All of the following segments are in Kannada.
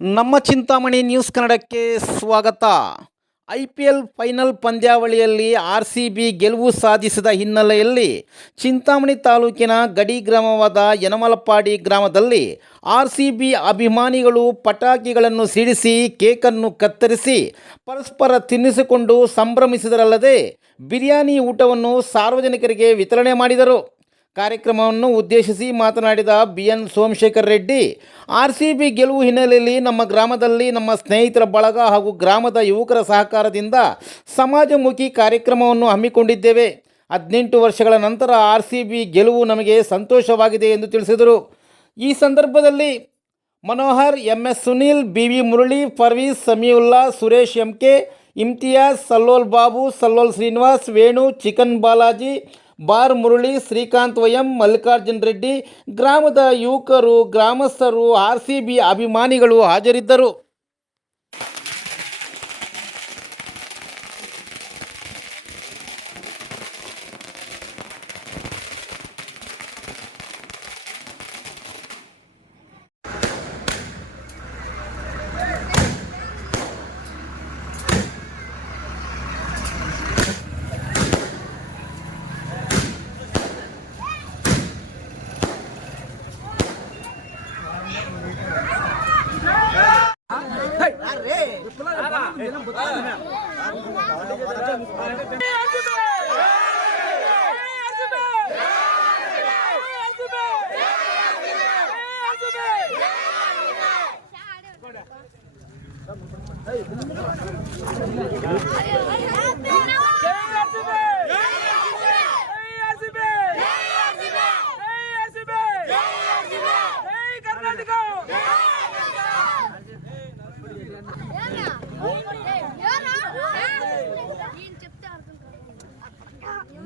ನಮ್ಮ ಚಿಂತಾಮಣಿ ನ್ಯೂಸ್ ಕನ್ನಡಕ್ಕೆ ಸ್ವಾಗತ. ಐ ಪಿ ಎಲ್ ಫೈನಲ್ ಪಂದ್ಯಾವಳಿಯಲ್ಲಿ ಆರ್ ಸಿ ಬಿ ಗೆಲುವು ಸಾಧಿಸಿದ ಹಿನ್ನೆಲೆಯಲ್ಲಿ ಚಿಂತಾಮಣಿ ತಾಲೂಕಿನ ಗಡಿ ಗ್ರಾಮವಾದ ಯನಮಲಪಾಡಿ ಗ್ರಾಮದಲ್ಲಿ ಆರ್ ಸಿ ಬಿ ಅಭಿಮಾನಿಗಳು ಪಟಾಕಿಗಳನ್ನು ಸಿಡಿಸಿ ಕೇಕನ್ನು ಕತ್ತರಿಸಿ ಪರಸ್ಪರ ತಿನ್ನಿಸಿಕೊಂಡು ಸಂಭ್ರಮಿಸಿದರಲ್ಲದೆ ಬಿರಿಯಾನಿ ಊಟವನ್ನು ಸಾರ್ವಜನಿಕರಿಗೆ ವಿತರಣೆ ಮಾಡಿದರು. ಕಾರ್ಯಕ್ರಮವನ್ನು ಉದ್ದೇಶಿಸಿ ಮಾತನಾಡಿದ B N Somashekar Reddy, R C B ಗೆಲುವು ಹಿನ್ನೆಲೆಯಲ್ಲಿ ನಮ್ಮ ಗ್ರಾಮದಲ್ಲಿ ನಮ್ಮ ಸ್ನೇಹಿತರ ಬಳಗ ಹಾಗೂ ಗ್ರಾಮದ ಯುವಕರ ಸಹಕಾರದಿಂದ ಸಮಾಜಮುಖಿ ಕಾರ್ಯಕ್ರಮವನ್ನು ಹಮ್ಮಿಕೊಂಡಿದ್ದೇವೆ. ಹದಿನೆಂಟು ವರ್ಷಗಳ ನಂತರ ಆರ್ ಸಿ ಬಿ ಗೆಲುವು ನಮಗೆ ಸಂತೋಷವಾಗಿದೆ ಎಂದು ತಿಳಿಸಿದರು. ಈ ಸಂದರ್ಭದಲ್ಲಿ Manohar M S Sunil, B V Murali Parvez Samiulla, Suresh, M K, Imtiyaz, Sallol Babu, Sallol Srinivas, Venu, chicken Balaji bar Murali Srikanth ವಯಂ ಮಲ್ಲಿಕಾರ್ಜುನ್ ರೆಡ್ಡಿ ಗ್ರಾಮದ ಯುವಕರು ಗ್ರಾಮಸ್ಥರು ಆರ್ ಸಿ ಬಿ ಅಭಿಮಾನಿಗಳು ಹಾಜರಿದ್ದರು. 来吧！哎哎！哎！哎！哎！哎！哎！哎！哎！哎！哎！哎！哎！哎！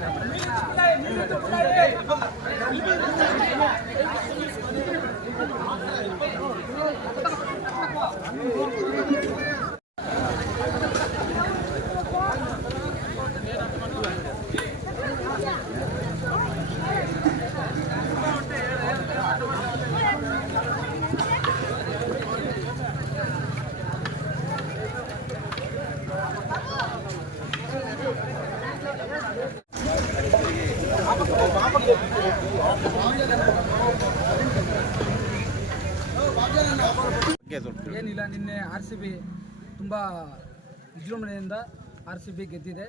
みんなで。ಏನಿಲ್ಲ ನಿನ್ನೆ ಆರ್ ಸಿ ಬಿ ತುಂಬ ವಿಜೃಂಭಣೆಯಿಂದ ಆರ್ ಸಿ ಬಿ ಗೆದ್ದಿದೆ.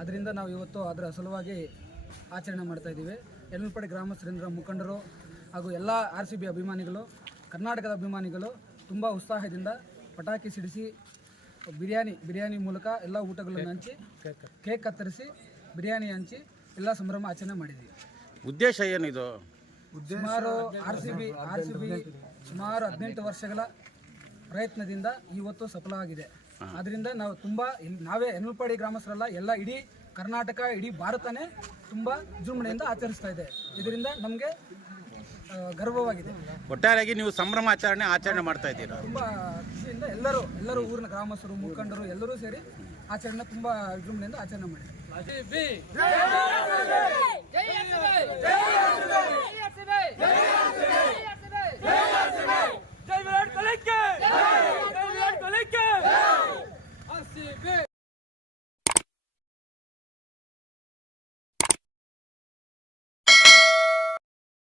ಅದರಿಂದ ನಾವು ಇವತ್ತು ಅದರ ಸಲುವಾಗಿ ಆಚರಣೆ ಮಾಡ್ತಾಯಿದ್ದೀವಿ ಎಲ್ಮಲ್ಪಡೆ ಗ್ರಾಮಸ್ಥರೇಂದ್ರ ಗ್ರಾಮಸ್ಥರಿಂದ ಮುಖಂಡರು ಹಾಗೂ ಎಲ್ಲ ಆರ್ ಸಿ ಬಿ ಅಭಿಮಾನಿಗಳು ಕರ್ನಾಟಕದ ಅಭಿಮಾನಿಗಳು ತುಂಬ ಉತ್ಸಾಹದಿಂದ ಪಟಾಕಿ ಸಿಡಿಸಿ ಬಿರಿಯಾನಿ ಬಿರಿಯಾನಿ ಮೂಲಕ ಎಲ್ಲ ಊಟಗಳನ್ನು ಹಂಚಿ ಕೇಕ್ ಕತ್ತರಿಸಿ ಬಿರಿಯಾನಿ ಹಂಚಿ ಎಲ್ಲ ಸಂಭ್ರಮ ಆಚರಣೆ ಮಾಡಿದ್ದೀವಿ ಉದ್ದೇಶ ಏನಿದು? ಸುಮಾರು R C B R C B ಸುಮಾರು ಹದಿನೆಂಟು ವರ್ಷಗಳ ಪ್ರಯತ್ನದಿಂದ ಇವತ್ತು ಸಫಲವಾಗಿದೆ. ಅದರಿಂದ ನಾವು ತುಂಬ ಇಲ್ಲಿ ನಾವೇ ಎನ್ನುಲ್ಪಾಡಿ ಗ್ರಾಮಸ್ಥರಲ್ಲ ಎಲ್ಲ ಇಡೀ ಕರ್ನಾಟಕ ಇಡೀ ಭಾರತನೇ ತುಂಬ ವಿಜೃಂಭಣೆಯಿಂದ ಆಚರಿಸ್ತಾ ಇದೆ. ಇದರಿಂದ ನಮಗೆ ಗರ್ವವಾಗಿದೆ. ಒಟ್ಟಾರೆಯಾಗಿ ನೀವು ಸಂಭ್ರಮ ಆಚರಣೆ ಮಾಡ್ತಾ ಇದ್ದೀರಾ? ತುಂಬ ಖುಷಿಯಿಂದ ಎಲ್ಲರೂ ಎಲ್ಲರೂ ಊರಿನ ಗ್ರಾಮಸ್ಥರು ಮುಖಂಡರು ಎಲ್ಲರೂ ಸೇರಿ ಆಚರಣೆ ತುಂಬ ವಿಜೃಂಭಣೆಯಿಂದ ಆಚರಣೆ ಮಾಡಿದ್ದಾರೆ.